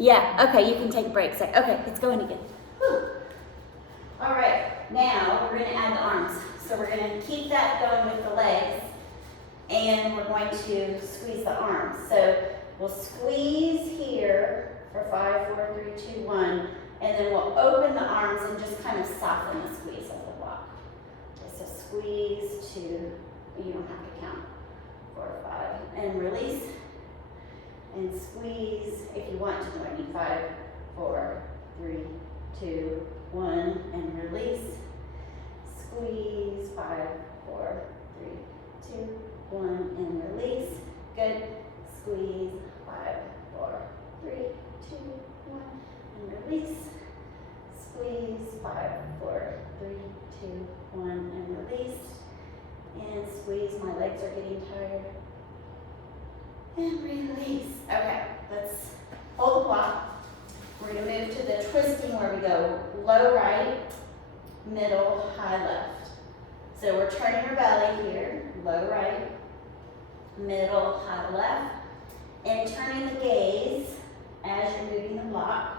Yeah, okay, you can take a break. So, okay, it's going again. Whew. All right, now we're gonna add the arms. So we're gonna keep that going with the legs, and we're going to squeeze the arms. So we'll squeeze here for 5, 4, 3, 2, 1, and then we'll open the arms and just kind of soften the squeeze of the block. Okay, so squeeze 2, you don't have to count, 4, 5, and release, and squeeze if you want to join me, 5, 4, 3, 2, 1, and release, squeeze, 5, 4, 3, 2, 1, and release, good, squeeze, 5, 4, 3, 2, 1, and release, squeeze, 5, 4, 3, 2, 1, and release, and squeeze, my legs are getting tired, and release. Okay, let's hold the block. We're going to move to the twisting where we go low right, middle, high left. So we're turning our belly here, low right, middle, high left, and turning the gaze as you're moving the block.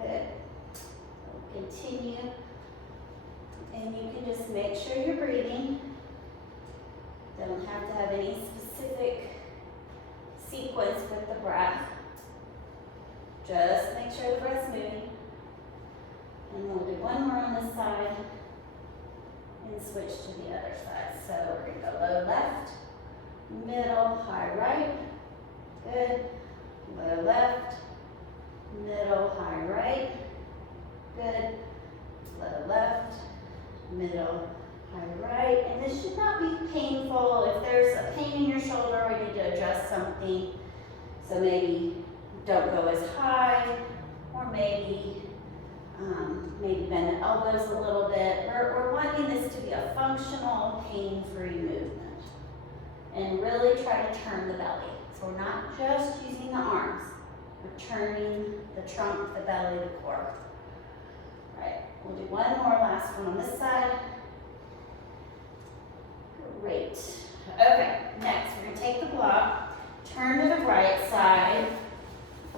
Good. We'll continue, and you can just make sure you're breathing. Don't have to have any specific sequence with the breath. Just make sure the breath's moving. And we'll do one more on this side and switch to the other side. So we're going to go low left, middle, high right. Good. Low left, middle, high right. Good. Low left, middle, high right. And this should not be painful. If there's a pain in your shoulder, we need to adjust something. So maybe don't go as high, or maybe bend the elbows a little bit. We're wanting this to be a functional, pain-free movement. And really try to turn the belly. So we're not just using the arms. We're turning the trunk, the belly, the core. All right, we'll do one more last one on this side. Great. Okay, next we're going to take the block, turn to the right side,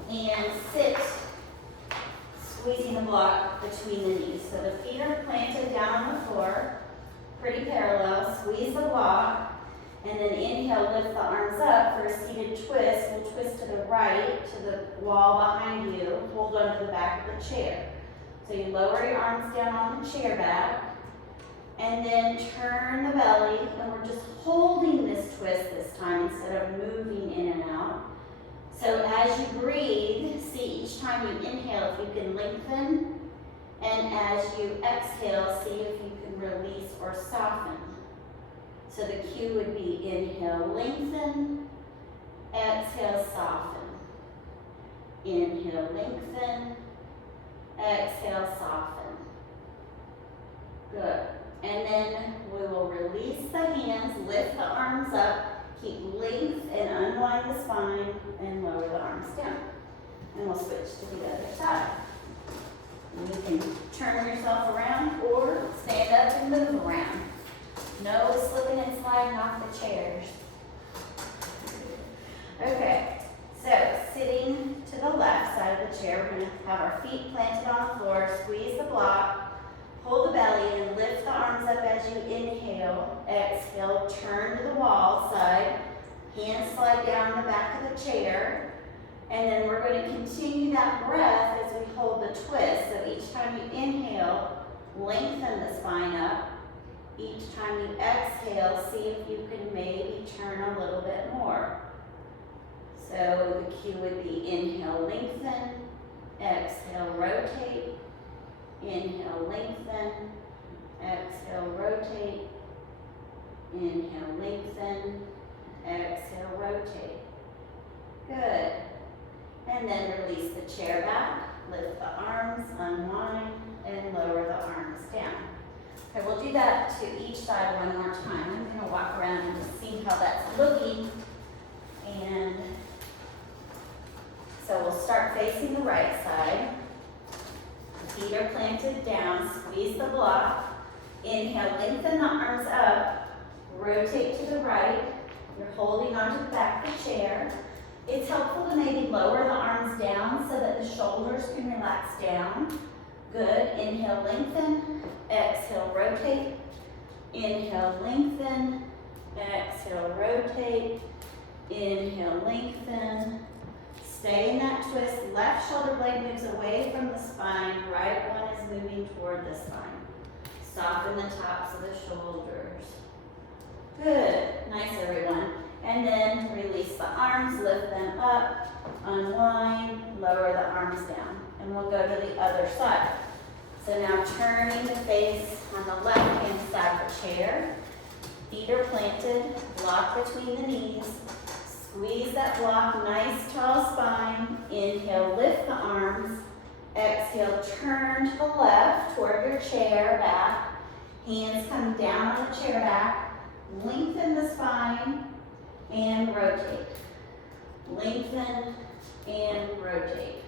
and sit, squeezing the block between the knees. So the feet are planted down on the floor, pretty parallel. Squeeze the block, and then inhale, lift the arms up for a seated twist. We'll twist to the right, to the wall behind you. Hold onto the back of the chair. So you lower your arms down on the chair back, and then turn the belly, and we're just holding this twist this time instead of moving in and out. So as you breathe, see each time you inhale if you can lengthen, and as you exhale, see if you can release or soften. So the cue would be inhale, lengthen, exhale, soften. Inhale, lengthen, exhale, soften. Good. And then we will release the hands, lift the arms up, keep length and unwind the spine, and lower the arms down. And we'll switch to the other side. And you can turn yourself around or stand up and move around. No slipping and sliding off the chairs. Okay, so sitting to the left side of the chair, we're going to have our feet planted on the floor, squeeze the block, hold the belly, and lift the arms up as you inhale. Exhale, turn to the wall side, hands slide down the back of the chair, and then we're going to continue that breath as we hold the twist. So each time you inhale, lengthen the spine up. Each time you exhale, see if you can maybe turn a little bit more. So the cue would be inhale, lengthen, exhale, rotate, inhale, lengthen, exhale, rotate, inhale, lengthen, exhale, rotate. Good. And then release the chair back, lift the arms, unwind, and lower the arms down. Okay, we'll do that to each side one more time. I'm going to walk around and just see how that's looking. And so we'll start facing the right side. Feet are planted down, squeeze the block. Inhale, lengthen the arms up, rotate to the right. You're holding onto the back of the chair. It's helpful to maybe lower the arms down so that the shoulders can relax down. Good. Inhale, lengthen. Exhale, rotate. Inhale, lengthen. Exhale, rotate. Inhale, lengthen. Stay in that twist. Left shoulder blade moves away from the spine. Right one is moving toward the spine. Soften the tops of the shoulders. Good. Nice, everyone. And then release the arms, lift them up, unwind, lower the arms down. And we'll go to the other side. So now turning the face on the left-hand side of the chair. Feet are planted, block between the knees. Squeeze that block, nice tall spine. Inhale, lift the arms. Exhale, turn to the left toward your chair back. Hands come down on the chair back. Lengthen the spine and rotate. Lengthen and rotate.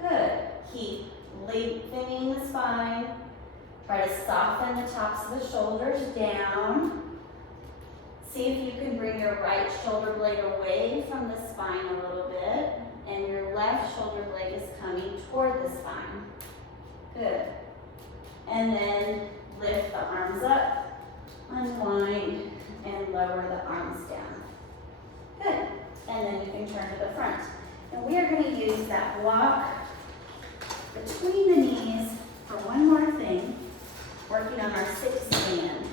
Good. Keep lengthening the spine. Try to soften the tops of the shoulders down. See if you can bring your right shoulder blade away from the spine a little bit, and your left shoulder blade is coming toward the spine. Good. And then lift the arms up, unwind, and lower the arms down. Good. And then you can turn to the front. And we are going to use that block between the knees for one more thing, working on our sixth stand.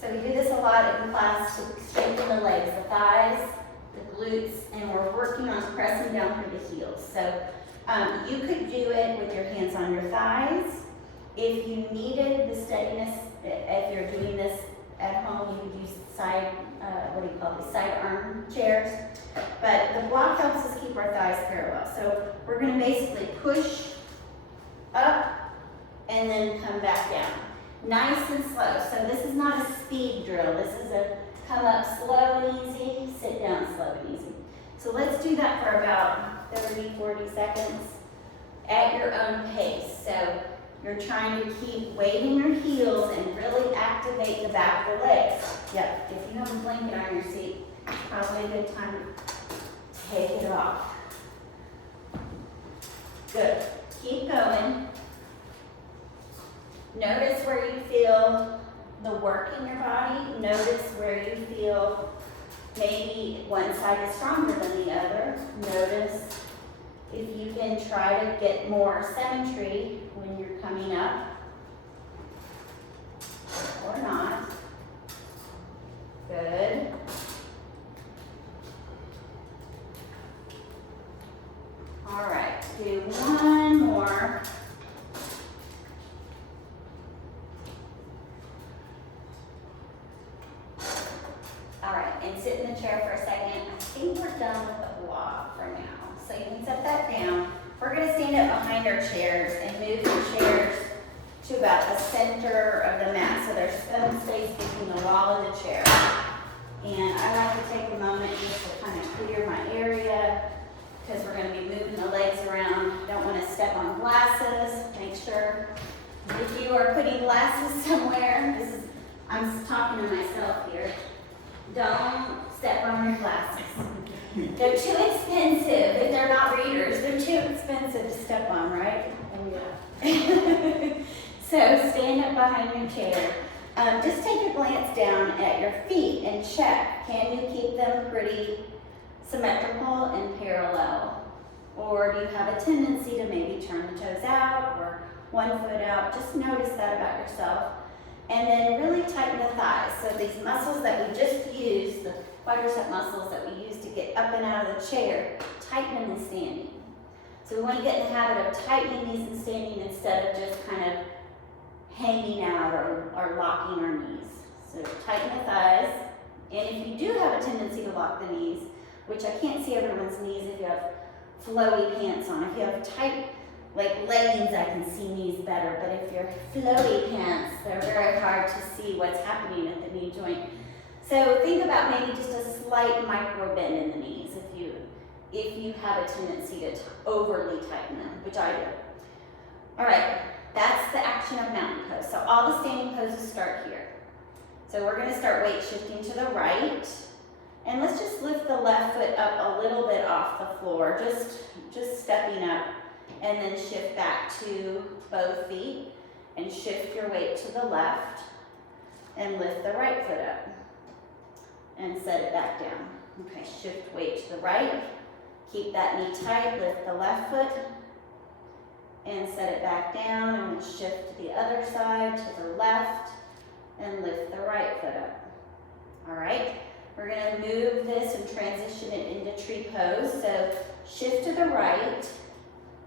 So we do this a lot in class to strengthen the legs, the thighs, the glutes, and we're working on pressing down through the heels. So you could do it with your hands on your thighs. If you needed the steadiness, if you're doing this at home, you could use side arm chairs. But the block helps us keep our thighs parallel. So we're going to basically push up and then come back down. Nice and slow. So this is not a speed drill. This is a come up slow and easy, sit down slow and easy. So let's do that for about 30, 40 seconds at your own pace. So you're trying to keep weighting your heels and really activate the back of the legs. Yep, if you have a blanket on your seat, probably a good time to take it off. Good. Keep going. Notice where you feel the work in your body. Notice where you feel maybe one side is stronger than the other. Notice if you can try to get more symmetry when you're coming up or not. Good. All right, do one more. All right, and sit in the chair for a second. I think we're done with the block for now. So you can set that down. We're going to stand up behind our chairs and move the chairs to about the center of the mat so there's some space between the wall and the chair. And I like to take a moment just to kind of clear my area because we're going to be moving the legs around. Don't want to step on glasses. Make sure if you are putting glasses somewhere, I'm talking to myself here. Don't step on your glasses. They're too expensive. If they're not readers, they're too expensive to step on, right? Yeah. So stand up behind your chair. Just take a glance down at your feet and check. Can you keep them pretty symmetrical and parallel? Or do you have a tendency to maybe turn the toes out or one foot out? Just notice that about yourself. And then really tighten the thighs. So these muscles that we just used, the quadricep muscles that we use to get up and out of the chair, tighten them in standing. So we want to get in the habit of tightening these in standing instead of just kind of hanging out or locking our knees. So tighten the thighs. And if you do have a tendency to lock the knees, which I can't see everyone's knees if you have flowy pants on. If you have tight like leggings, I can see knees better, but if you're flowy pants, they're very hard to see what's happening at the knee joint. So think about maybe just a slight micro bend in the knees if you have a tendency to overly tighten them, which I do. All right, that's the action of mountain pose. So all the standing poses start here. So we're going to start weight shifting to the right, And let's just lift the left foot up a little bit off the floor, just stepping up, and then shift back to both feet, and shift your weight to the left, and lift the right foot up, and set it back down. Okay, shift weight to the right, keep that knee tight, lift the left foot, and set it back down, and shift to the other side, to the left, and lift the right foot up. All right, we're gonna move this and transition it into tree pose. So shift to the right,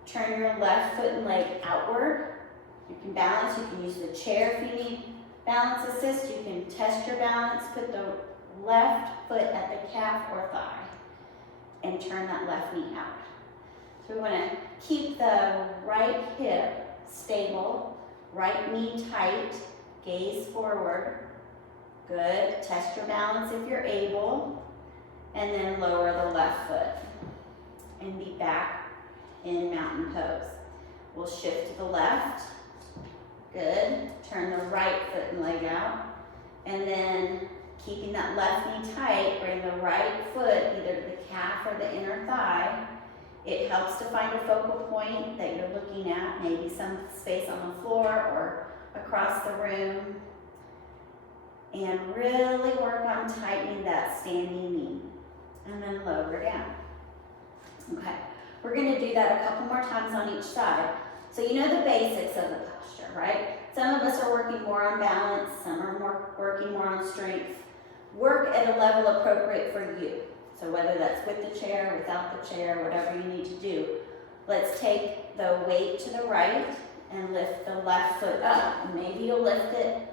turn your left foot and leg outward. You can balance, you can use the chair if you need balance assist. You can test your balance, put the left foot at the calf or thigh, and turn that left knee out. So we wanna keep the right hip stable, right knee tight, gaze forward. Good, test your balance if you're able, and then lower the left foot and be back in mountain pose. We'll shift to the left, good, turn the right foot and leg out, and then keeping that left knee tight, bring the right foot either to the calf or the inner thigh. It helps to find a focal point that you're looking at, maybe some space on the floor or across the room. And really work on tightening that standing knee. And then lower down. Okay, we're gonna do that a couple more times on each side. So you know the basics of the posture, right? Some of us are working more on balance, some are working more on strength. Work at a level appropriate for you. So whether that's with the chair, without the chair, whatever you need to do. Let's take the weight to the right and lift the left foot up. Maybe you'll lift it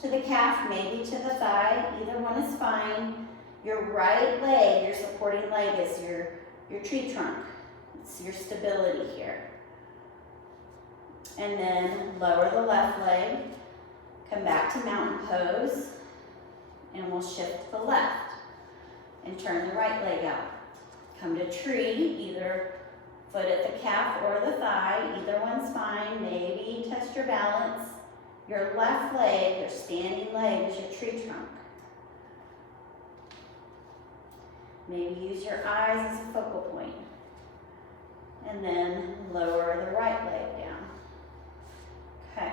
to the calf, maybe to the thigh, either one is fine. Your right leg, your supporting leg, is your tree trunk. It's your stability here. And then lower the left leg, come back to mountain pose, and we'll shift to the left and turn the right leg out. Come to tree, either foot at the calf or the thigh, either one's fine. Maybe test your balance. Your left leg, your standing leg, is your tree trunk. Maybe use your eyes as a focal point. And then lower the right leg down. Okay.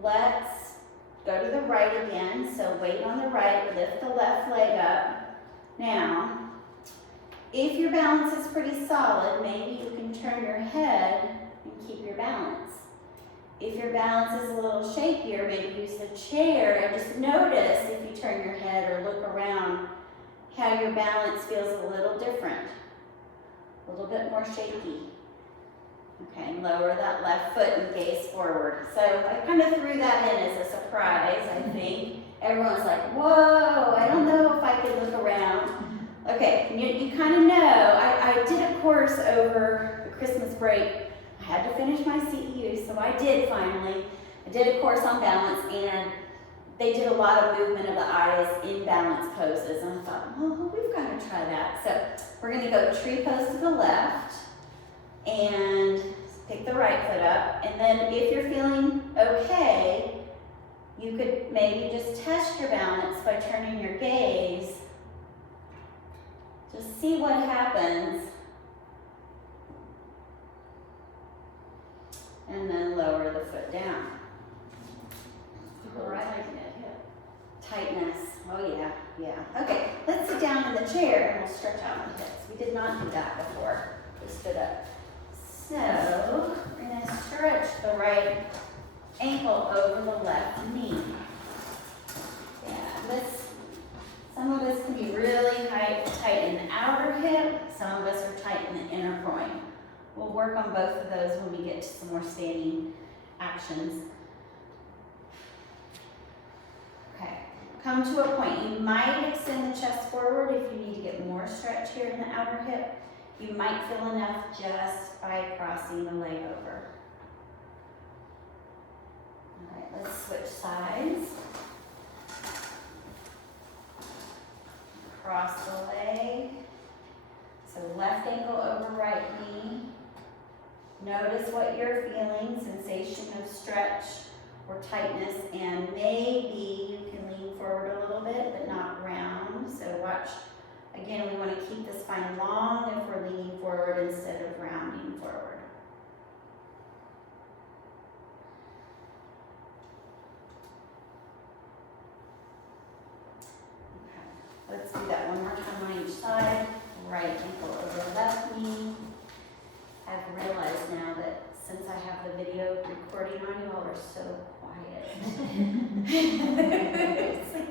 Let's go to the right again. So weight on the right, lift the left leg up. Now, if your balance is pretty solid, maybe you can turn your head and keep your balance. If your balance is a little shakier, maybe use the chair and just notice if you turn your head or look around how your balance feels a little different, a little bit more shaky. Okay, and lower that left foot and gaze forward. So I kind of threw that in as a surprise, I think. Everyone's like, whoa, I don't know if I can look around. Okay, you kind of know. I did a course over the Christmas break. I had to finish my CEU, so I did finally. I did a course on balance, and they did a lot of movement of the eyes in balance poses. And I thought, well, we've got to try that. So we're going to go tree pose to the left, and pick the right foot up. And then if you're feeling okay, you could maybe just test your balance by turning your gaze. Just see what happens. And then lower the foot down. All right. Tightness. Oh yeah, yeah. Okay, let's sit down in the chair and we'll stretch out the hips. We did not do that before we stood up. So we're gonna stretch the right ankle over the left knee. Yeah, some of us can be really tight in the outer hip. Some of us are tight in the inner groin. We'll work on both of those when we get to some more standing actions. Okay, come to a point. You might extend the chest forward if you need to get more stretch here in the outer hip. You might feel enough just by crossing the leg over. All right, let's switch sides. Cross the leg. So left ankle over right knee. Notice what you're feeling, sensation of stretch or tightness, and maybe you can lean forward a little bit, but not round. So watch Again, we want to keep the spine long if we're leaning forward instead of rounding forward. Okay. Let's do that one more time on each side. Right ankle over left knee. I've realized now that since I have the video recording on, you all are so quiet. It's like,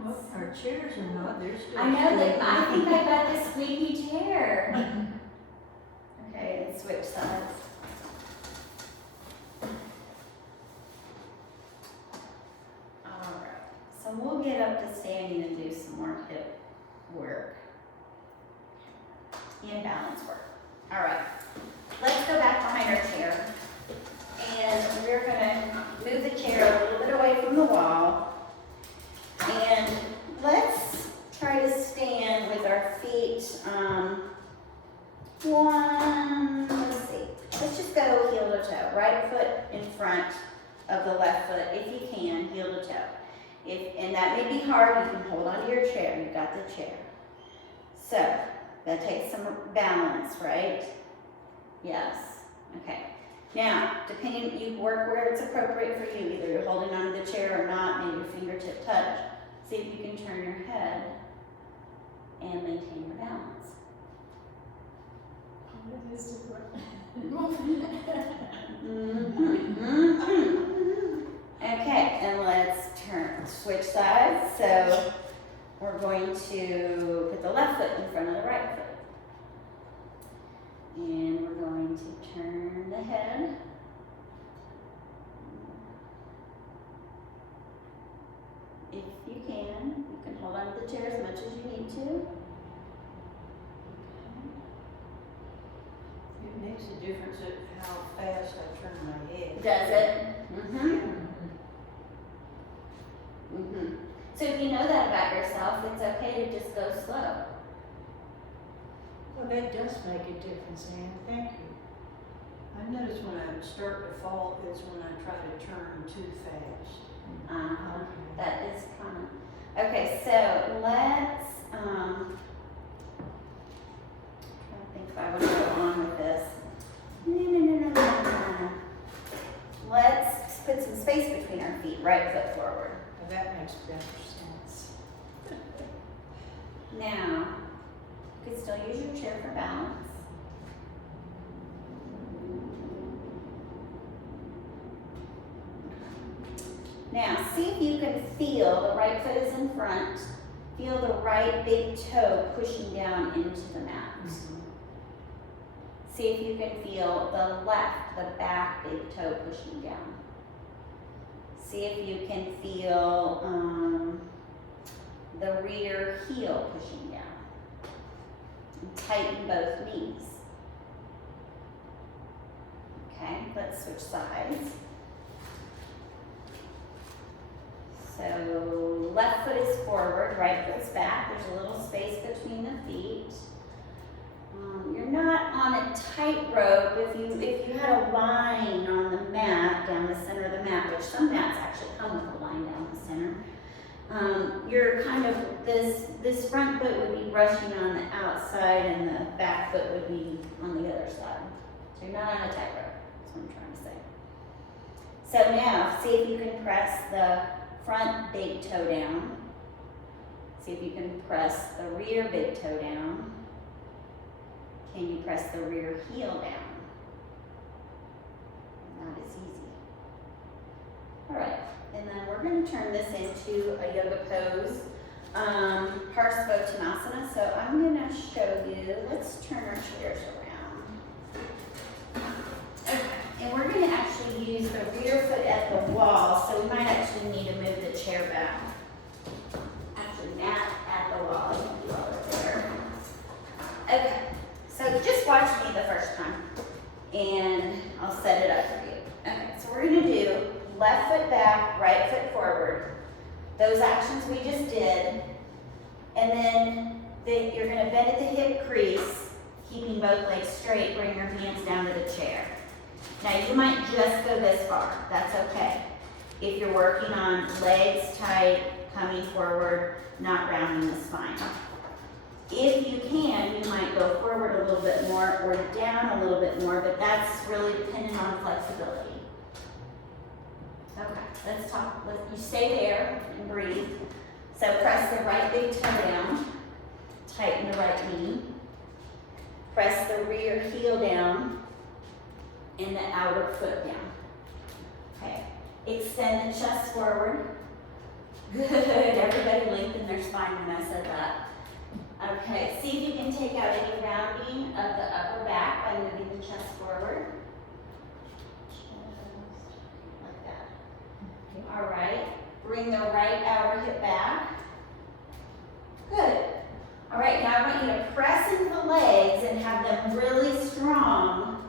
wow, Well, our chairs are not, they're still. I know that, I think I got this squeaky chair. Okay, let's switch sides. Alright, so we'll get up to standing and do some more hip work and balance work. Alright, let's go back behind our chair. And we're gonna move the chair a little bit away from the wall. And let's try to stand with our feet, let's see. Let's just go heel to toe. Right foot in front of the left foot, if you can, heel to toe. And that may be hard, you can hold onto your chair. You've got the chair. So, that takes some balance, right? Yes. Okay. Now, depending, you work where it's appropriate for you. Either you're holding onto the chair or not, maybe your fingertip touch. See if you can turn your head and maintain your balance. It is different. Okay, and let's switch sides. So we're going to put the left foot in front of the right foot. And we're going to turn the head. If you can hold on to the chair as much as you need to. It makes a difference at how fast I turn my head. Does it? So if you know that about yourself, it's okay to just go slow. Well, that does make a difference, Ann. Thank you. I notice when I start to fall, it's when I try to turn too fast. That is common. Okay, so let's, trying to think if I want to go on with this. No. Let's put some space between our feet, right foot forward. Well, that makes better sense. Now, you can still use your chair for balance. Now, see if you can feel the right foot is in front. Feel the right big toe pushing down into the mat. See if you can feel the back big toe pushing down. See if you can feel the rear heel pushing down. And tighten both knees. Okay, let's switch sides. So left foot is forward, right foot's back. There's a little space between the feet. You're not on a tightrope. If you had a line on the mat, down the center of the mat, which some mats actually come with a line down the center, you're kind of, this front foot would be brushing on the outside and the back foot would be on the other side. So you're not on a tightrope, that's what I'm trying to say. So now, see if you can press the front big toe down. See if you can press the rear big toe down. Can you press the rear heel down? Not as easy. All right, and then we're going to turn this into a yoga pose, Parsvottanasana. So I'm going to show you, let's turn our chairs around. Okay, and we're going to actually use the rear foot at the wall, so we might actually need to move the chair back. Actually, mat at the wall, you can do all of it there. Okay. So just watch me the first time, and I'll set it up for you. Okay, so we're going to do left foot back, right foot forward. Those actions we just did. And then you're going to bend at the hip crease, keeping both legs straight, bring your hands down to the chair. Now you might just go this far, that's okay. If you're working on legs tight, coming forward, not rounding the spine. If you can, you might go forward a little bit more or down a little bit more, but that's really dependent on flexibility. Okay, let's talk, you stay there and breathe. So press the right big toe down, tighten the right knee, press the rear heel down, and the outer foot down. Okay, extend the chest forward. Good, everybody lengthen their spine when I said that. Okay, see if you can take out any rounding of the upper back by moving the chest forward. Like that. All right, bring the right outer hip back. Good. All right, now I want you to press into the legs and have them really strong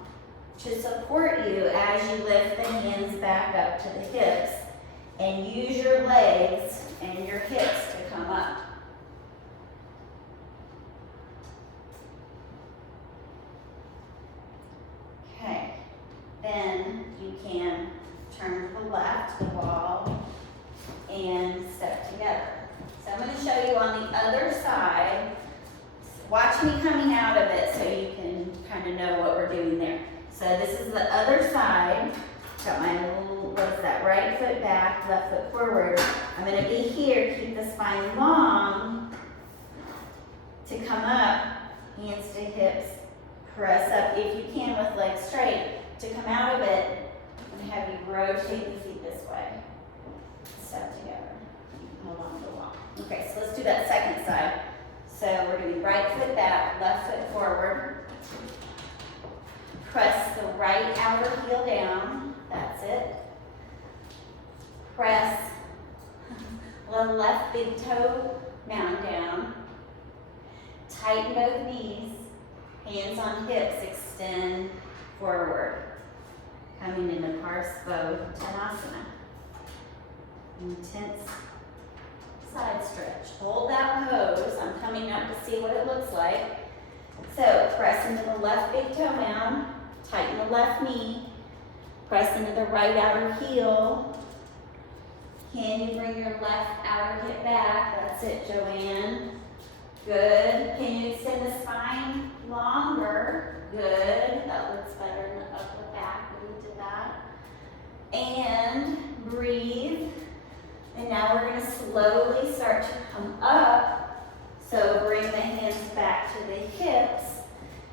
to support you as you lift the hands back up to the hips. And use your legs and your hips to come up. Okay, then you can turn to the left, the wall, and step together. So I'm going to show you on the other side. Watch me coming out of it so you can kind of know what we're doing there. So this is the other side. Got my little, what's that, right foot back, left foot forward. I'm going to be here, keep the spine long to come up, hands to hips, press up if you can with legs straight. To come out of it, I'm going to have you rotate the feet this way. Step together. Hold on to the wall. Okay, so let's do that second side. So we're doing right foot back, left foot forward. Press the right outer heel down. That's it. Press the left big toe mound down. Tighten both knees. Hands on hips, extend forward. Coming into Parsvottanasana. Intense side stretch. Hold that pose. I'm coming up to see what it looks like. So press into the left big toe mound. Tighten the left knee. Press into the right outer heel. Can you bring your left outer hip back? That's it, Joanne. Good. Can you extend the spine longer? Good. That looks better in the upper back when you did that. And breathe. And now we're going to slowly start to come up. So bring the hands back to the hips.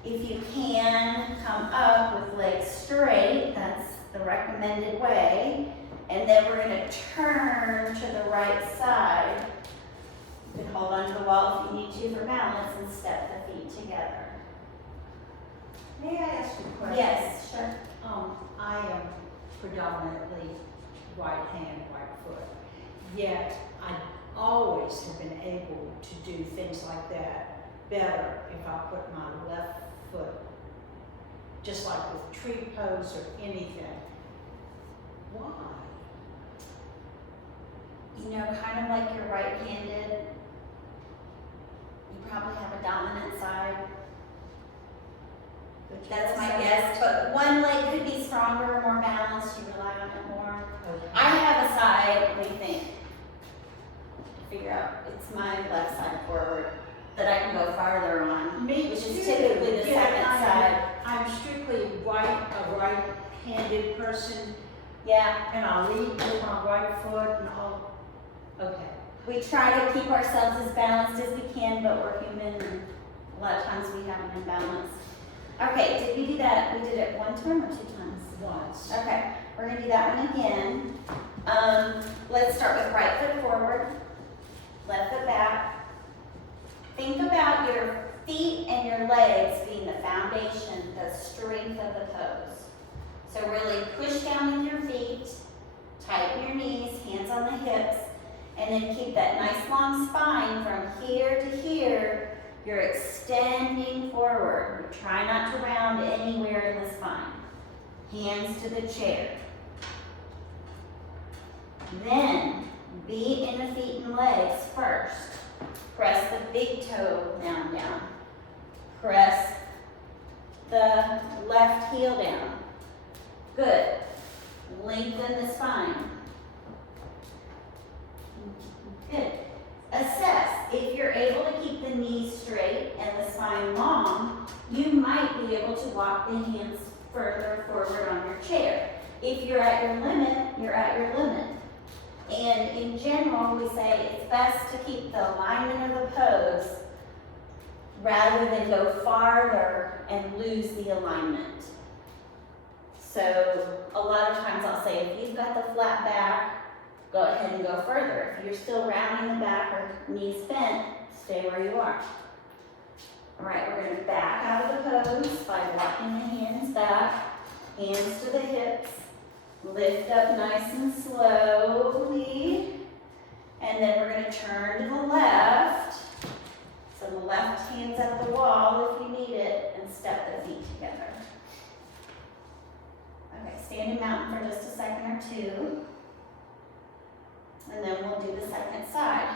If you can, come up with legs straight. That's the recommended way. And then we're going to turn to the right side. You can hold onto the wall if you need to for balance and step the feet together. May I ask you a question? Yes, sure. I am predominantly right hand, right foot. Yet I always have been able to do things like that better if I put my left foot, just like with tree pose or anything. Why? You know, kind of like you're right-handed, you probably have a dominant side. That's my guess, but one leg could be stronger, more balanced, you rely on it more. Okay. I have a side, what do you think? Figure out, it's my left side forward that I can go farther on, Me which is too. typically the Yeah, second side. I'm strictly a right-handed person, Yeah, and I lead with my right foot and all. Okay. we try to keep ourselves as balanced as we can, but we're human and a lot of times we have an imbalance. Okay, did we do that? We did it one time or two times? Once. Okay, we're gonna do that one again. Let's start with right foot forward, left foot back. Think about your feet and your legs being the foundation, the strength of the pose. So really push down with your feet, tighten your knees, hands on the hips, and then keep that nice long spine from here to here. You're extending forward. Try not to round anywhere in the spine. Hands to the chair. Then, beat in the feet and legs first. Press the big toe down. Press the left heel down. Good. Lengthen the spine. Good. able to keep the knees straight and the spine long, you might be able to walk the hands further forward on your chair. If you're at your limit, you're at your limit. And in general, we say it's best to keep the alignment of the pose rather than go farther and lose the alignment. So a lot of times I'll say, if you've got the flat back, go ahead and go further. If you're still rounding the back or knees bent, stay where you are. All right, we're going to back out of the pose by walking the hands back, hands to the hips, lift up nice and slowly, and then we're going to turn to the left. So the left hand's at the wall if you need it, and step the feet together. Okay, stand in mountain for just a second or two. And then we'll do the second side.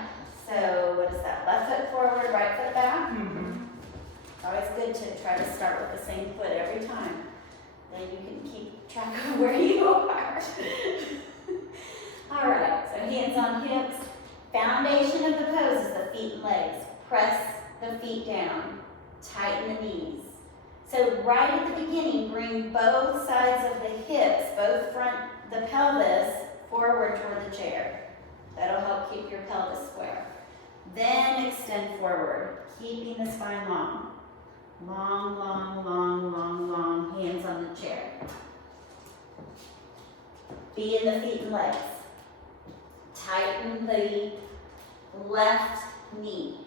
So what is that? Left foot forward, right foot back. It's always good to try to start with the same foot every time. Then you can keep track of where you are. All right, so hands on hips. Foundation of the pose is the feet and legs. Press the feet down. Tighten the knees. So right at the beginning, bring both sides of the hips, both front, the pelvis, forward toward the chair. That'll help keep your pelvis square. Then extend forward, keeping the spine long. Long, long, long, long, long, hands on the chair. Be in the feet and legs. Tighten the left knee.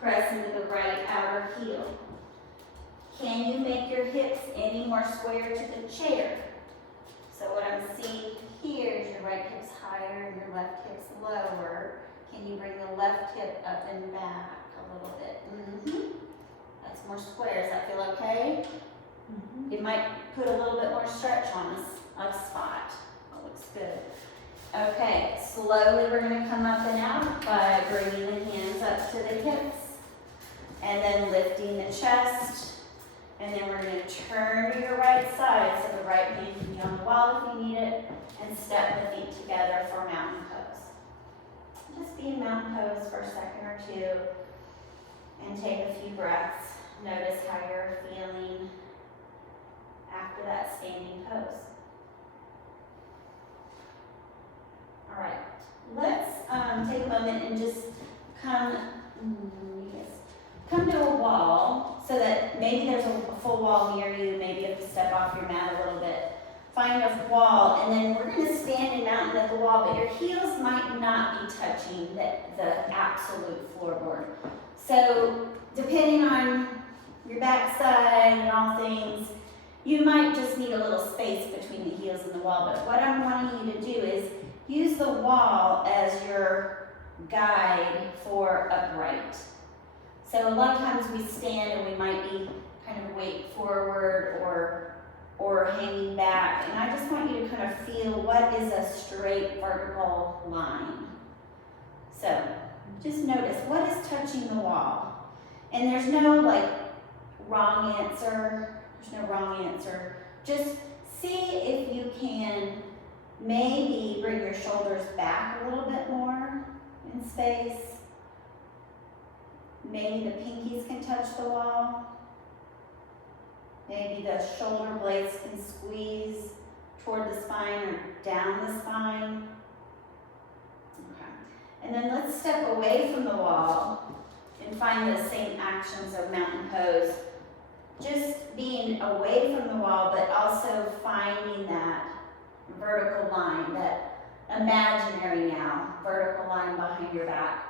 Press into the right outer heel. Can you make your hips any more square to the chair? So what I'm seeing here is your right hip's higher and your left hip's lower. Can you bring the left hip up and back a little bit? That's more square. Does that feel okay? It might put a little bit more stretch on a spot. That looks good. Okay, slowly we're going to come up and out by bringing the hands up to the hips and then lifting the chest. And then we're going to turn to your right side so the right hand can be on the wall if you need it, and step the feet together for mountain pose. Just be in mountain pose for a second or two and take a few breaths. Notice how you're feeling after that standing pose. All right, let's take a moment and just come to a wall so that maybe there's a full wall near you. Maybe you have to step off your mat a little bit. Find a wall, and then we're going to stand in mountain at the wall, but your heels might not be touching the absolute floorboard. So depending on your backside and all things, you might just need a little space between the heels and the wall. But what I'm wanting you to do is use the wall as your guide for upright. So a lot of times we stand and we might be kind of weight forward or hanging back. And I just want you to kind of feel what is a straight vertical line. So just notice what is touching the wall. And there's no wrong answer. There's no wrong answer. Just see if you can maybe bring your shoulders back a little bit more in space. Maybe the pinkies can touch the wall. Maybe the shoulder blades can squeeze toward the spine or down the spine. Okay. And then let's step away from the wall and find the same actions of mountain pose. Just being away from the wall, but also finding that vertical line, that imaginary now, vertical line behind your back.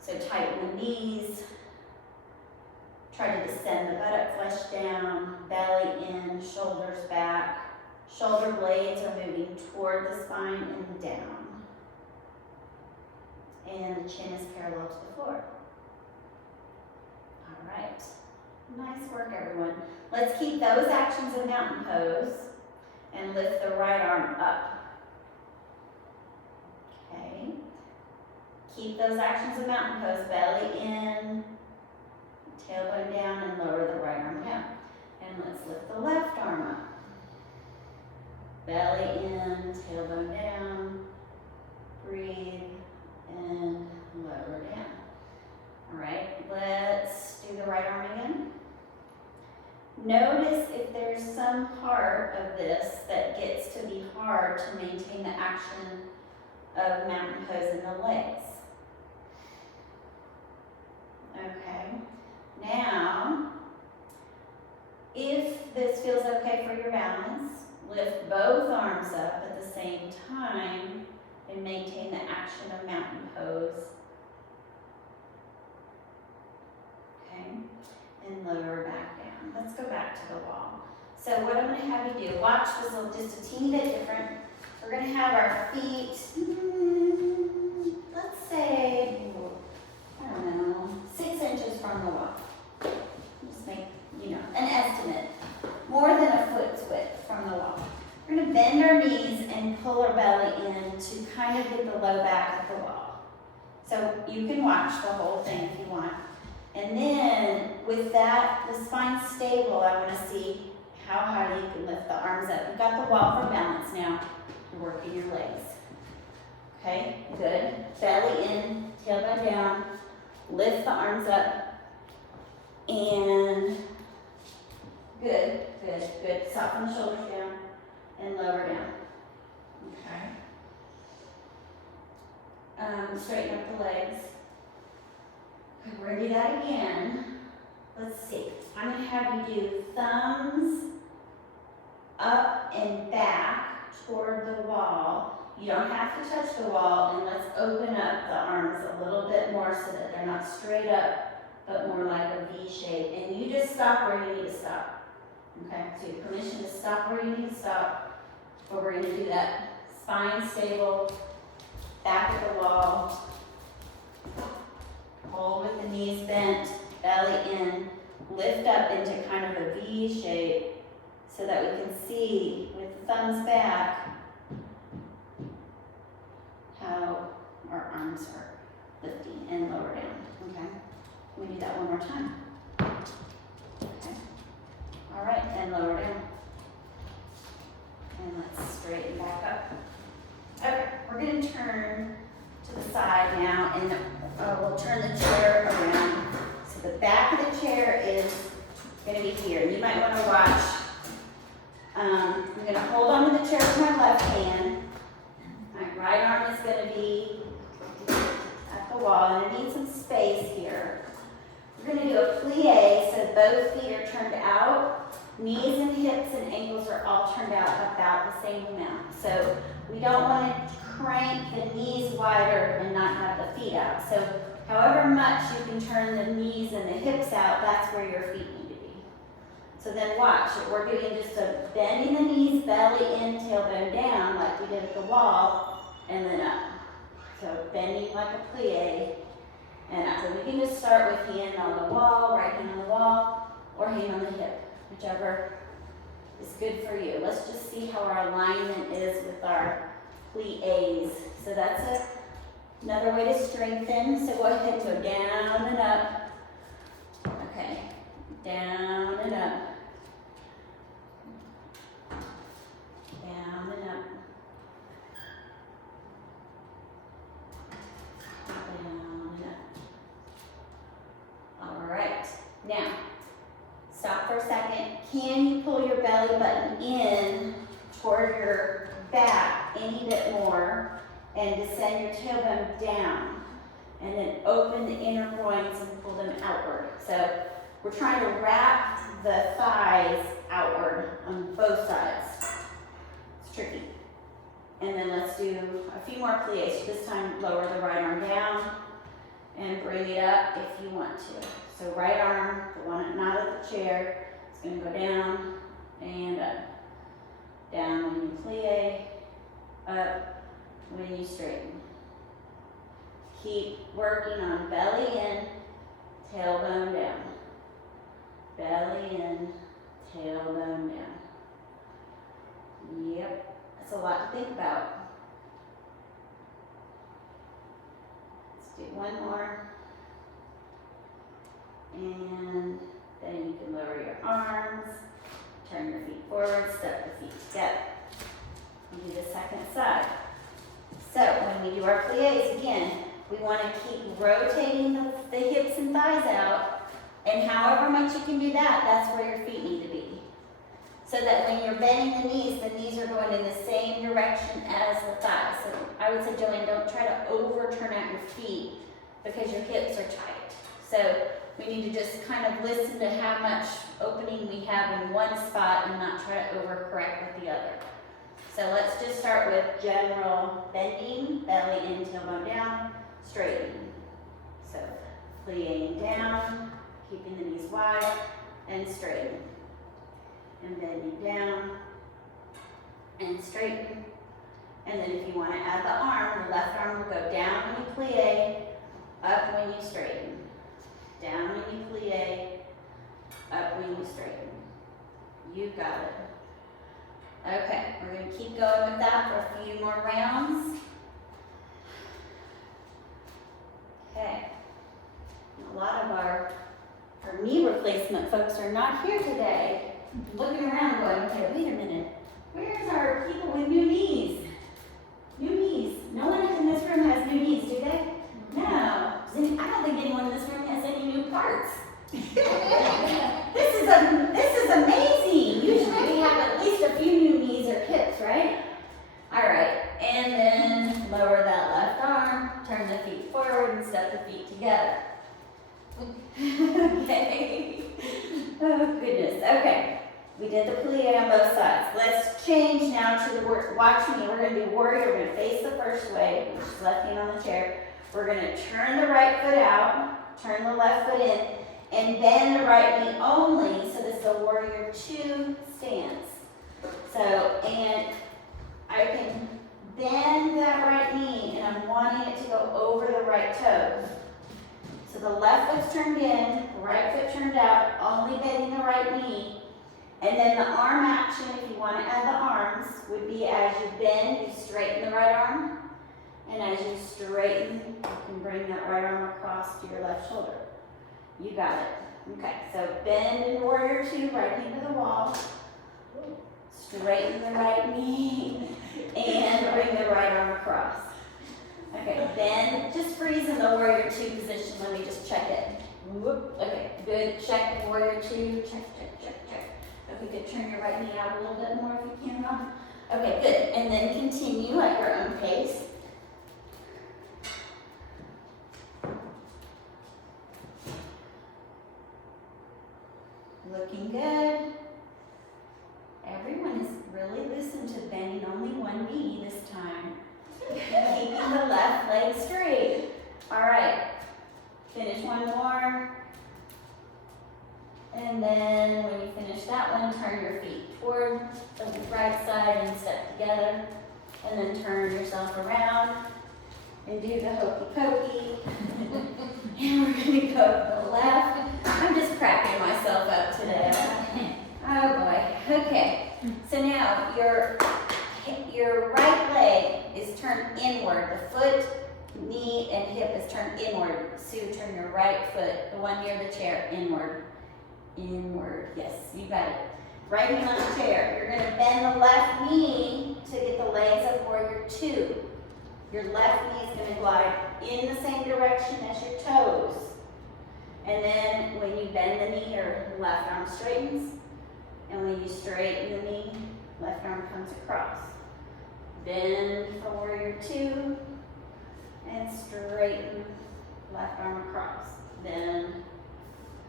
So tighten the knees, try to descend the buttock flesh down, belly in, shoulders back. Shoulder blades are moving toward the spine and down. And the chin is parallel to the floor. All right. Nice work, everyone. Let's keep those actions in mountain pose and lift the right arm up. Okay. Keep those actions in mountain pose, belly in, tailbone down, and lower the right arm down. And let's lift the left arm up. Belly in, tailbone down, breathe, and lower down. All right, let's do the right arm again. Notice if there's some part of this that gets to be hard to maintain the action of mountain pose in the legs. Okay, now, if this feels okay for your balance, lift both arms up at the same time and maintain the action of mountain pose. Okay, and lower back down. Let's go back to the wall. So what I'm going to have you do, watch this look just a teeny bit different. We're going to have our feet, let's say, I don't know, 6 inches from the wall. Just make, an estimate. More than a foot's width from the wall. We're going to bend our knees and pull our belly in to kind of get the low back of the wall. So you can watch the whole thing if you want. And then with that, the spine stable, I want to see how high you can lift the arms up. You've got the wall for balance now. You're working your legs. Okay, good. Belly in, tailbone down. Lift the arms up. And good. Soften the shoulders down and lower down. Okay. Straighten up the legs. Okay, we're gonna do that again. Let's see. I'm gonna have you do thumbs up and back toward the wall. You don't have to touch the wall, and let's open up the arms a little bit more so that they're not straight up, but more like a V shape. And you just stop where you need to stop. Okay, so you have permission to stop where you need to stop, but we're gonna do that spine stable, back of the wall. Hold with the knees bent, belly in, lift up into kind of a V shape so that we can see with the thumbs back how our arms are lifting and lower down. Okay, we do that one more time. Okay, all right, and lower down. And let's straighten back up. Okay, we're going to turn to the side now, and we'll turn the chair around. So the back of the chair is going to be here. You might want to watch. I'm going to hold on to the chair with my left hand. My right arm is going to be at the wall, and I need some space here. We're going to do a plie, so both feet are turned out. Knees and hips and ankles are all turned out about the same amount. So we don't want to crank the knees wider and not have the feet out. So however much you can turn the knees and the hips out, that's where your feet need to be. So then watch it. We're doing just a bending the knees, belly in, tailbone down, like we did at the wall, and then up. So bending like a plie and up. So we can just start with hand on the wall, right hand on the wall, or hand on the hip, whichever is good for you. Let's just see how our alignment is with our plies. So that's another way to strengthen. So go ahead and go down and up. Okay, down and up. Down and up. Down and up. All right, now stop for a second. Can you pull your belly button in toward your back any bit more and descend your tailbone down? And then open the inner groins and pull them outward. So we're trying to wrap the thighs outward on both sides. It's tricky. And then let's do a few more plies. This time lower the right arm down and bring it up if you want to. So right arm, the one not at the chair, it's going to go down and up. Down when you plie, up when you straighten. Keep working on belly in, tailbone down. Belly in, tailbone down. Yep, that's a lot to think about. Let's do one more. And then you can lower your arms, turn your feet forward, step the feet together. And do the second side. So when we do our plies, again, we want to keep rotating the hips and thighs out, and however much you can do that, that's where your feet need to be. So that when you're bending the knees are going in the same direction as the thighs. So I would say, Joanne, don't try to overturn out your feet because your hips are tight. So we need to just kind of listen to how much opening we have in one spot and not try to overcorrect with the other. So let's just start with general bending, belly in, tailbone down, straightening. So plieing down, keeping the knees wide, and straighten. And bending down, and straighten. And then if you want to add the arm, the left arm will go down when you plie, up when you straighten. Down when you plie, up when you straighten. You got it. Okay, we're going to keep going with that for a few more rounds. Okay. A lot of our knee replacement folks are not here today. Looking around going, okay, wait a minute. Where's our people with new knees? New knees. No one in this room has new knees, do they? No. I don't think anyone in this room has any new parts. This is amazing. Usually we have at least a few new knees or hips, right? All right, and then lower that left arm, turn the feet forward and step the feet together. Okay. Oh goodness. Okay. We did the plie on both sides. Let's change now to the word. Watch me. We're going to do warrior. We're going to face the first way, which is left hand on the chair. We're going to turn the right foot out, turn the left foot in, and bend the right knee only. So this is a warrior 2 stance. So, and I can bend that right knee, and I'm wanting it to go over the right toe. So the left foot's turned in, the right foot turned out, only bending the right knee. And then the arm action, if you want to add the arms, would be as you bend, you straighten the right arm. And as you straighten, you can bring that right arm across to your left shoulder. You got it. Okay, so bend in warrior 2, right knee to the wall. Straighten the right knee and bring the right arm across. Okay, bend, just freeze in the warrior 2 position. Let me just check it. Whoop. Okay, good. Check warrior 2. Check. Okay, good. Turn your right knee out a little bit more if you can, Rob. Okay, good. And then continue at your own pace. Looking good. Everyone has really listened to bending only one knee this time. Keeping the left leg straight. All right. Finish one more. And then when you finish that one, turn your feet toward the right side and step together. And then turn yourself around and do the hokey pokey. And we're going to go to the left. I'm just cracking myself up today. Oh boy. Okay. So now your right leg is turned inward. The foot, knee, and hip is turned inward. Sue, turn your right foot, the one near the chair, inward. Inward. Yes, you got it. Right hand on the chair. You're going to bend the left knee to get the legs of warrior 2. Your left knee is going to glide in the same direction as your toes. And then when you bend the knee, your left arm straightens. And when you straighten the knee, left arm comes across. Bend for warrior 2. And straighten, left arm across. Bend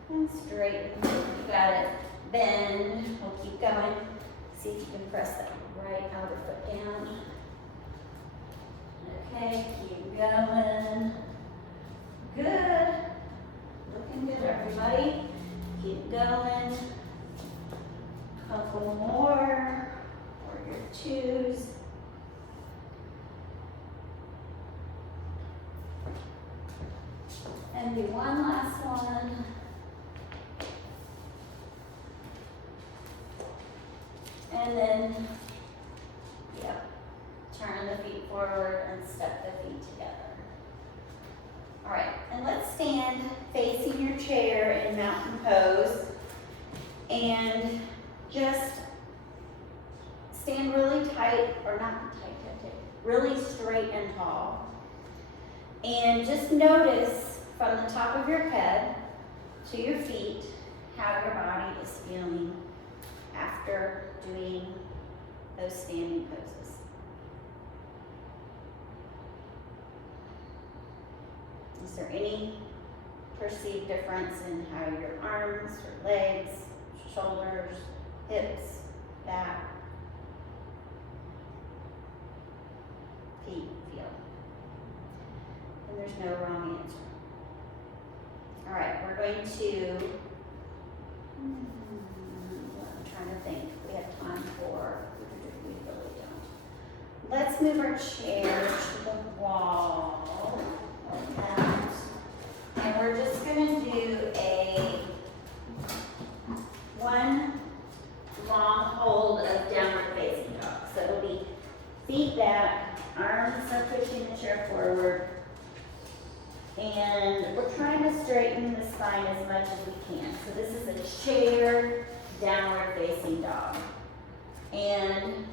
and straighten. You got it. Bend. We'll keep going. See if you can press that right outer foot down. Okay, keep going. Good. Looking good, everybody. Keep going. Couple more. Warrior 2s. And do one last one. And then, yep, turn the feet forward and step the feet together. All right, and let's stand facing your chair in mountain pose. And just stand really tight, or not tight, really straight. straight and tall. And just notice from the top of your head to your feet how your body is feeling after doing those standing poses. Is there any perceived difference in how your arms or legs, shoulders, hips, back, feet feel? And there's no wrong answer. All right, we're going to, I'm trying to think, we have time for, we really don't. Let's move our chair to the wall, like that. And we're just gonna do a one long hold of downward facing dog. So it'll be feet back, arms are pushing the chair forward, and we're trying to straighten the spine as much as we can. So this is a chair downward facing dog. And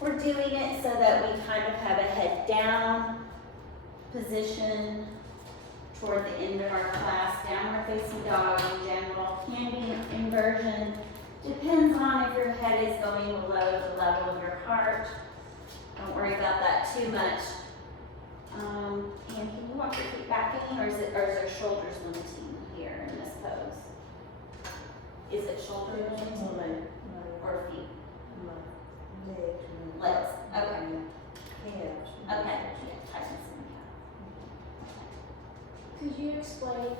we're doing it so that we kind of have a head down position toward the end of our class. Downward facing dog in general can be an inversion. Depends on if your head is going below the level of your heart. Don't worry about that too much. And can you walk your feet back any, or is there shoulders limiting here in this pose? Is it shoulder limiting or feet? Legs. Okay. Okay. Yeah, tightness in the calf. Could you explain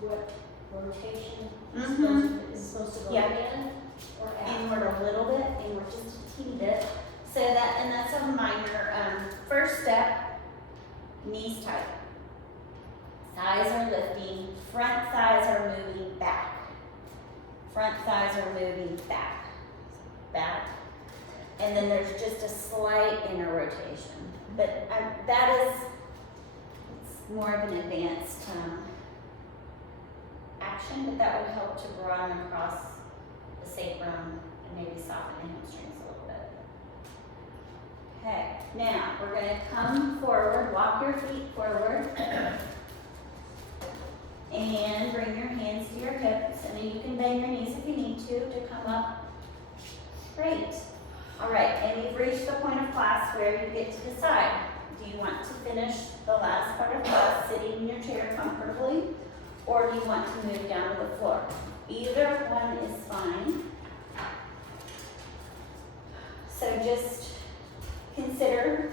what rotation Mhm. is supposed to go Yeah. in or out? Inward a little bit, inward just a teeny bit. So that's a minor, first step, knees tight. Thighs are lifting, front thighs are moving back. Front thighs are moving back, back. And then there's just a slight inner rotation. But it's more of an advanced action, but that would help to broaden across the sacrum and maybe soften the hamstrings a little bit. Okay, now we're going to come forward, walk your feet forward, and bring your hands to your hips. And then you can bend your knees if you need to come up. Great. All right, and you've reached the point of class where you get to decide. Do you want to finish the last part of class sitting in your chair comfortably, or do you want to move down to the floor? Either one is fine. So just consider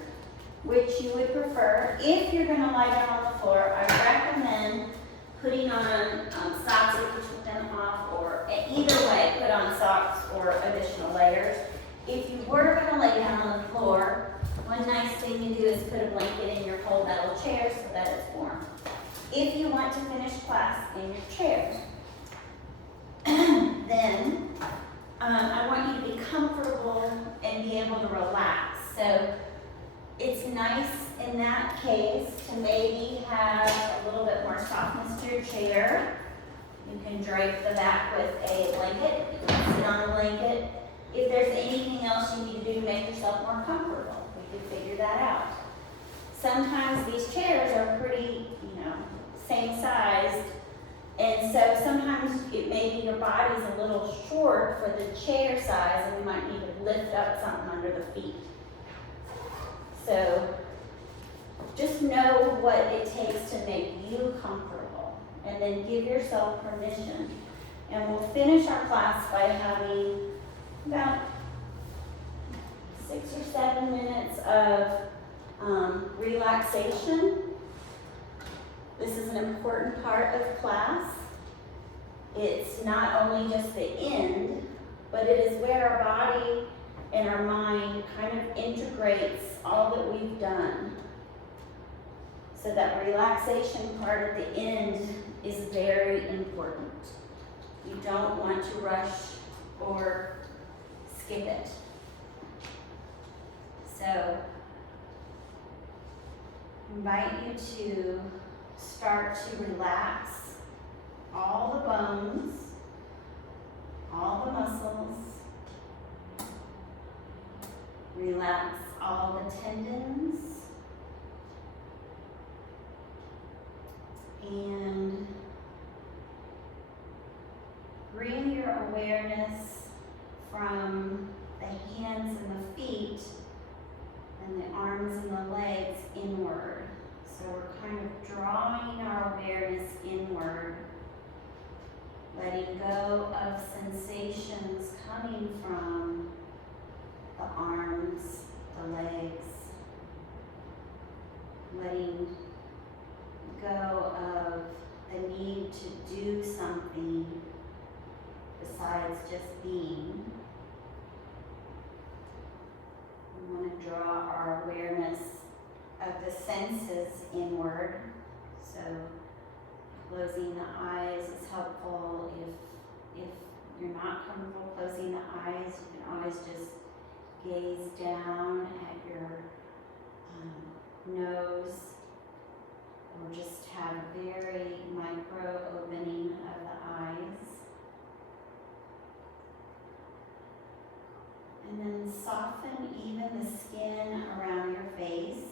which you would prefer. If you're going to lie down on the floor, I recommend putting on socks if you took them off, or either way, put on socks or additional layers. If you were going to lay down on the floor, one nice thing to do is put a blanket in your whole metal chair so that it's warm. If you want to finish class in your chair, then I want you to be comfortable and be able to relax. So it's nice in that case to maybe have a little bit more softness to your chair. You can drape the back with a blanket. You can sit on a blanket. If there's anything else you need to do to make yourself more comfortable, we can figure that out. Sometimes these chairs are pretty, same sized, and so sometimes it may be your body's a little short for the chair size, and we might need to lift up something under the feet. So just know what it takes to make you comfortable, and then give yourself permission. And we'll finish our class by having about 6 or 7 minutes of relaxation. This is an important part of class. It's not only just the end, but it is where our body and our mind kind of integrates all that we've done. So that relaxation part at the end is very important. You don't want to rush or skip it. So, invite you to start to relax all the bones, all the muscles. Relax all the tendons, And bring your awareness from the hands and the feet and the arms and the legs inward. So we're kind of drawing our awareness inward, letting go of sensations coming from the arms, the legs, letting go of the need to do something besides just being. We want to draw our awareness of the senses inward. So closing the eyes is helpful. If you're not comfortable closing the eyes, you can always just gaze down at your nose, or just have a very micro opening of the eyes. And then soften even the skin around your face.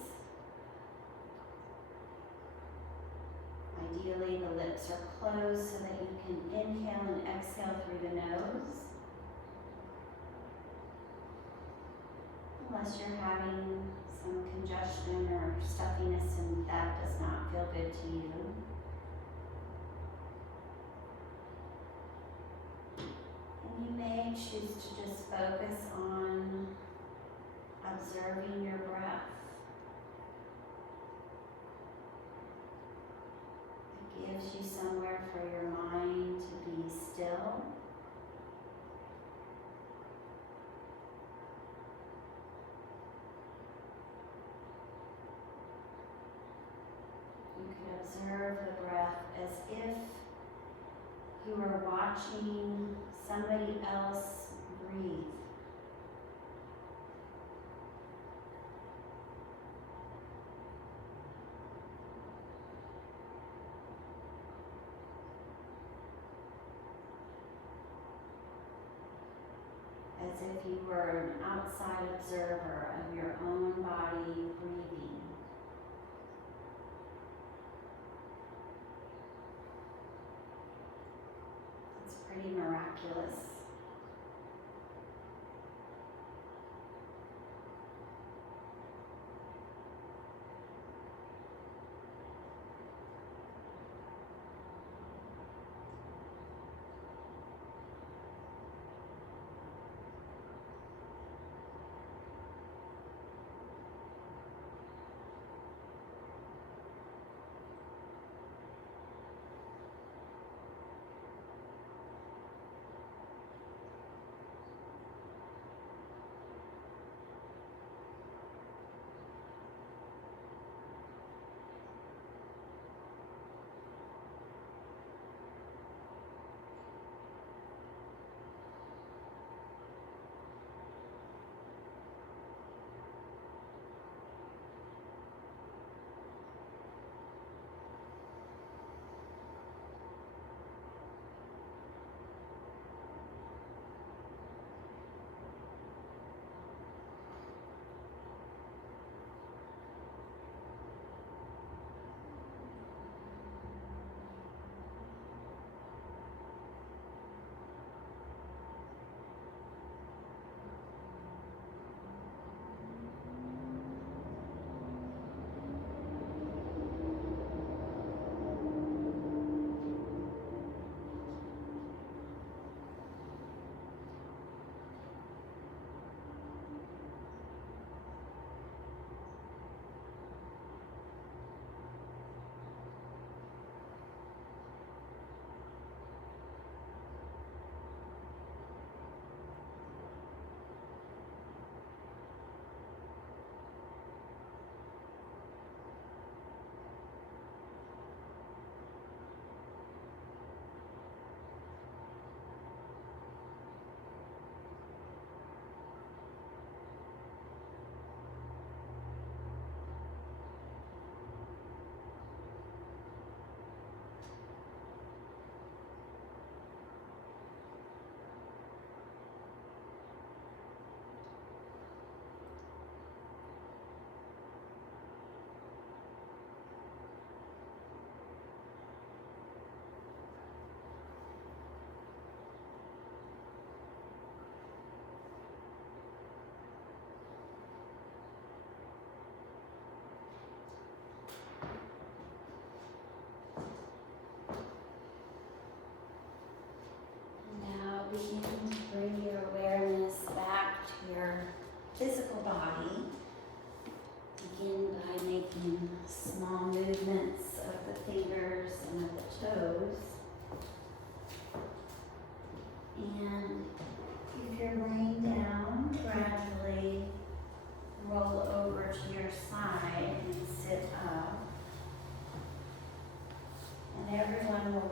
Ideally, the lips are closed so that you can inhale and exhale through the nose. Unless you're having some congestion or stuffiness and that does not feel good to you. And you may choose to just focus on observing your breath. It gives you somewhere for your mind to be still. You could observe the breath as if you were watching somebody else breathe. As if you were an outside observer of your own body breathing. It's pretty miraculous.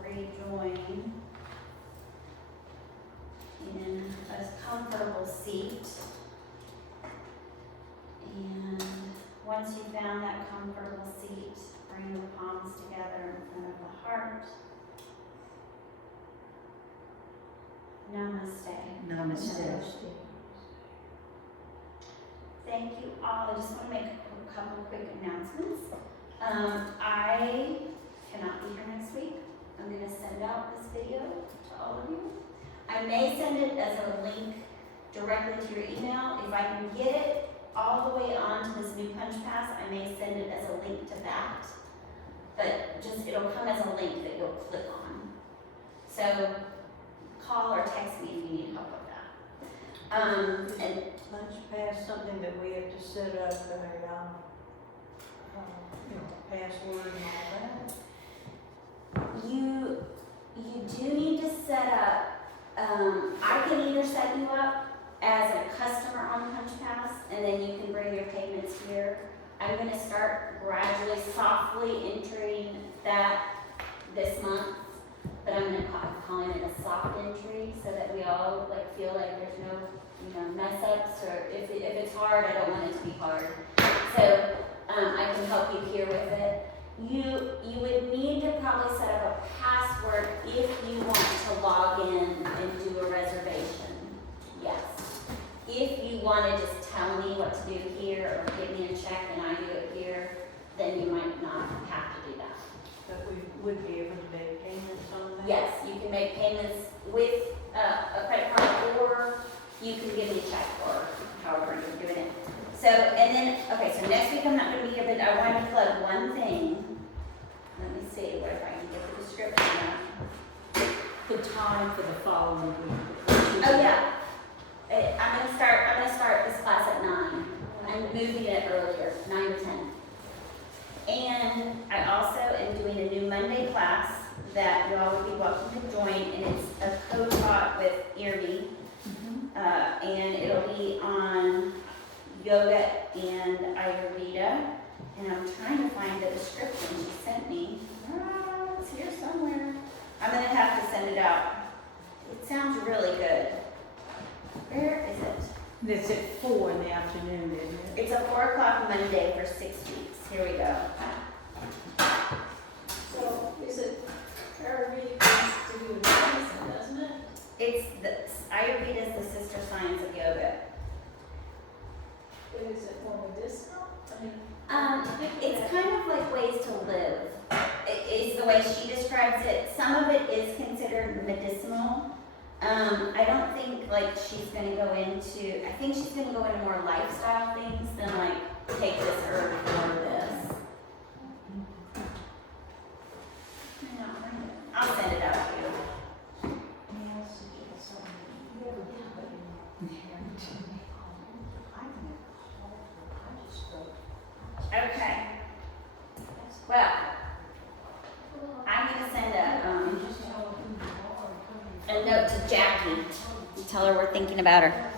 rejoin in a comfortable seat. And once you've found that comfortable seat, bring the palms together in front of the heart. Namaste. Namaste. Thank you all. I just want to make a couple quick announcements. I cannot be here next week. I'm going to send out this video to all of you. I may send it as a link directly to your email. If I can get it all the way onto this new Punch Pass, I may send it as a link to that. But just, it'll come as a link that you'll click on. So call or text me if you need help with that. And Punch Pass, something that we have to set up a, password and all that. you do need to set up, I can either set you up as a customer on Punch Pass, and then you can bring your payments here. I'm gonna start gradually, softly entering that this month, but I'm gonna calling it a soft entry so that we all like feel like there's no, mess ups, or if it's hard, I don't want it to be hard. So I can help you here with it. You would need to probably set up a password if you want to log in and do a reservation. Yes. If you want to just tell me what to do here or give me a check and I do it here, then you might not have to do that. But we would be able to make payments on that? Yes, you can make payments with a credit card, or you can give me a check, or however you're doing it. So, and then, okay, so next week I'm not going to be here, but I want to plug one thing. Let me see where if I can get the description out. The time for the following week. Oh yeah, I'm gonna start this class at 9. I'm moving it earlier, 9 to 10. And I also am doing a new Monday class that you all would be welcome to join, and it's a co-taught with Irmi, and it'll be on yoga and Ayurveda. And I'm trying to find the description she sent me. It's here somewhere. I'm gonna have to send it out. It sounds really good. Where is it? It's at 4 in the afternoon, isn't it? It's a 4 o'clock Monday for 6 weeks. Here we go. So is it Ayurvedic has to do with medicine, doesn't it? It's the Ayurveda is the sister science of yoga. But is it more medicinal? I mean, It's kind of like ways to live. Is the way she describes it. Some of it is considered medicinal. I don't think like she's gonna go into. I think she's gonna go into more lifestyle things than like take this herb for this. I'll send it out to you. Okay. Well, I'm gonna send a note to Jackie to tell her we're thinking about her.